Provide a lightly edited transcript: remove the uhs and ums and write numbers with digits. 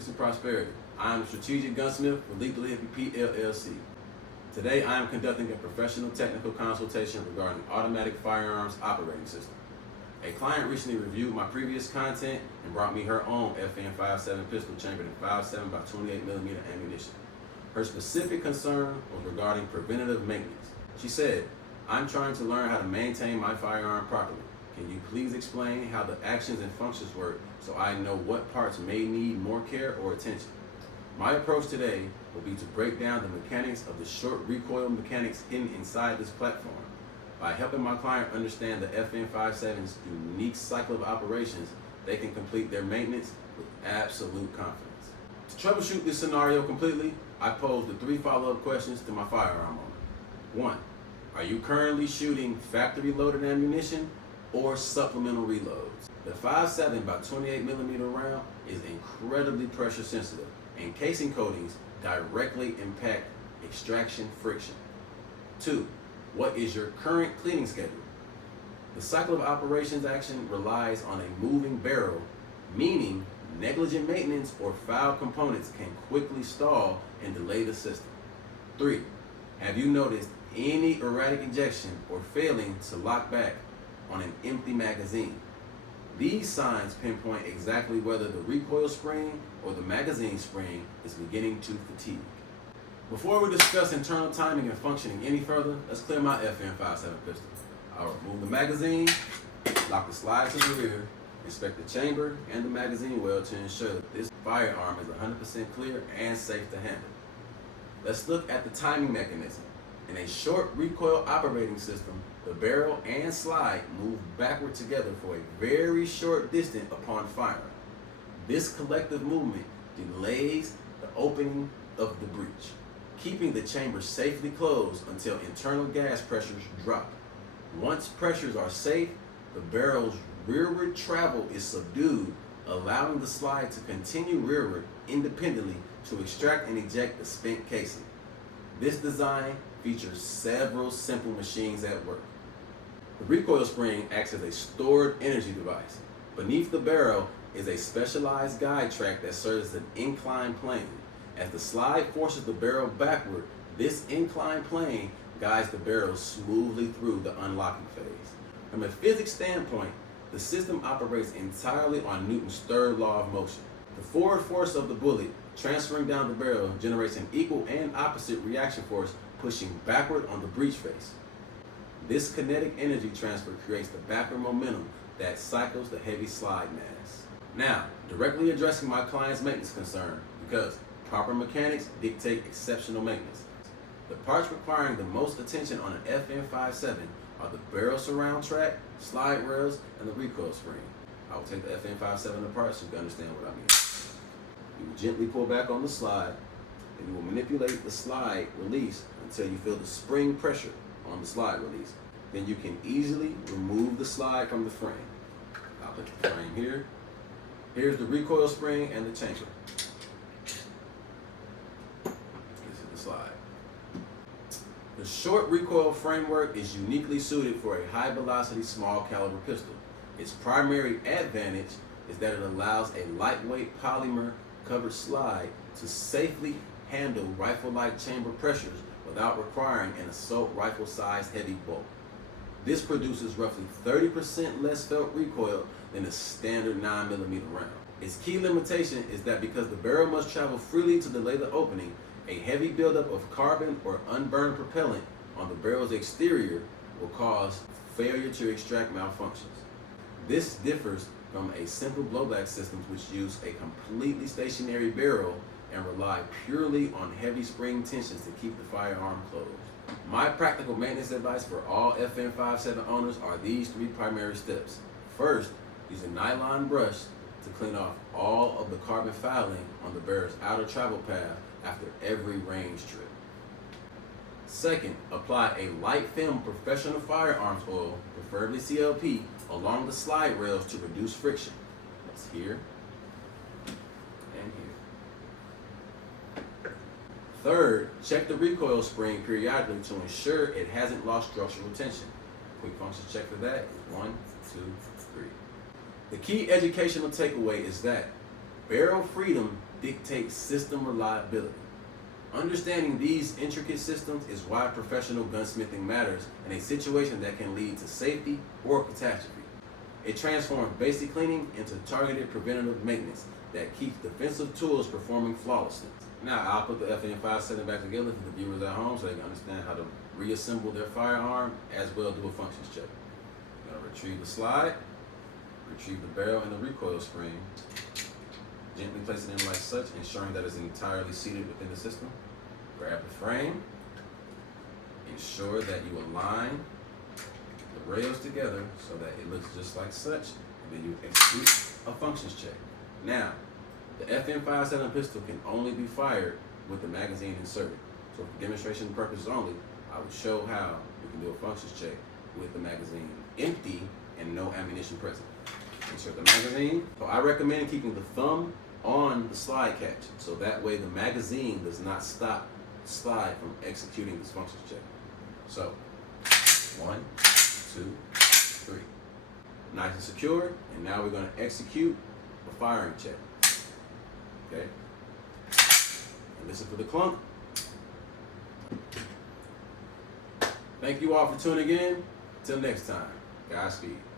peace and prosperity. I am a strategic gunsmith for Lethal Hippie PLLC. Today I am conducting a professional technical consultation regarding automatic firearms operating system. A client recently reviewed my previous content and brought me her own FN-FiveseveN pistol chambered in 5.7 by 28mm ammunition. Her specific concern was regarding preventative maintenance. She said, "I'm trying to learn how to maintain my firearm properly. Can you please explain how the actions and functions work so I know what parts may need more care or attention?" My approach today will be to break down the mechanics of the short recoil mechanics hidden inside this platform. By helping my client understand the FN-FiveseveN's unique cycle of operations, they can complete their maintenance with absolute confidence. To troubleshoot this scenario completely, I posed the 3 follow-up questions to my firearm owner. 1. Are you currently shooting factory loaded ammunition or supplemental reloads? The 5.7 by 28mm round is incredibly pressure sensitive, and casing coatings directly impact extraction friction. 2. What is your current cleaning schedule? The cycle of operations action relies on a moving barrel, meaning negligent maintenance or foul components can quickly stall and delay the system. 3. Have you noticed any erratic ejection or failing to lock back on an empty magazine? These signs pinpoint exactly whether the recoil spring or the magazine spring is beginning to fatigue. Before we discuss internal timing and functioning any further, let's clear my FN-FiveseveN pistol. I'll remove the magazine, lock the slide to the rear, inspect the chamber and the magazine well to ensure that this firearm is 100% clear and safe to handle. Let's look at the timing mechanism. In a short recoil operating system, the barrel and slide move backward together for a very short distance upon firing. This collective movement delays the opening of the breech, keeping the chamber safely closed until internal gas pressures drop. Once pressures are safe, the barrel's rearward travel is subdued, allowing the slide to continue rearward independently to extract and eject the spent casing. This design features several simple machines at work. The recoil spring acts as a stored energy device. Beneath the barrel is a specialized guide track that serves as an inclined plane. As the slide forces the barrel backward, this inclined plane guides the barrel smoothly through the unlocking phase. From a physics standpoint, the system operates entirely on Newton's third law of motion. The forward force of the bullet transferring down the barrel generates an equal and opposite reaction force pushing backward on the breech face. This kinetic energy transfer creates the backward momentum that cycles the heavy slide mass. Now, directly addressing my client's maintenance concern, because proper mechanics dictate exceptional maintenance. The parts requiring the most attention on an FN-FiveseveN are the barrel surround track, slide rails, and the recoil spring. I will take the FN-FiveseveN apart so you can understand what I mean. You will gently pull back on the slide, and you will manipulate the slide release until you feel the spring pressure on the slide release. Then you can easily remove the slide from the frame. I'll put the frame here. Here's the recoil spring and the chamber. This is the slide. The short recoil framework is uniquely suited for a high velocity small caliber pistol. Its primary advantage is that it allows a lightweight polymer covered slide to safely handle rifle-like chamber pressures without requiring an assault rifle sized heavy bolt. This produces roughly 30% less felt recoil than a standard 9mm round. Its key limitation is that because the barrel must travel freely to delay the opening, a heavy buildup of carbon or unburned propellant on the barrel's exterior will cause failure to extract malfunctions. This differs from a simple blowback systems which use a completely stationary barrel and rely purely on heavy spring tensions to keep the firearm closed. My practical maintenance advice for all FN-FiveseveN owners are these 3 primary steps. First, use a nylon brush to clean off all of the carbon fouling on the barrel's outer travel path after every range trip. Second, apply a light film professional firearms oil, preferably CLP, along the slide rails to reduce friction. That's here and here. Third, check the recoil spring periodically to ensure it hasn't lost structural tension. Quick function check for that is 1, 2, 3. The key educational takeaway is that barrel freedom dictate system reliability. Understanding these intricate systems is why professional gunsmithing matters in a situation that can lead to safety or catastrophe. It transforms basic cleaning into targeted preventative maintenance that keeps defensive tools performing flawlessly. Now, I'll put the FN5seven back together for the viewers at home so they can understand how to reassemble their firearm as well as do a functions check. I'm going to retrieve the slide, retrieve the barrel and the recoil spring, gently place it in like such, ensuring that it's entirely seated within the system. Grab the frame, ensure that you align the rails together so that it looks just like such, and then you execute a functions check. Now, the FN5seven pistol can only be fired with the magazine inserted. So for demonstration purposes only, I will show how you can do a functions check with the magazine empty and no ammunition present. Insert the magazine. So I recommend keeping the thumb on the slide catch, so that way the magazine does not stop the slide from executing this functions check. So, 1, 2, 3. Nice and secure, and now we're going to execute a firing check. Okay? And listen for the clunk. Thank you all for tuning in. Till next time, Godspeed.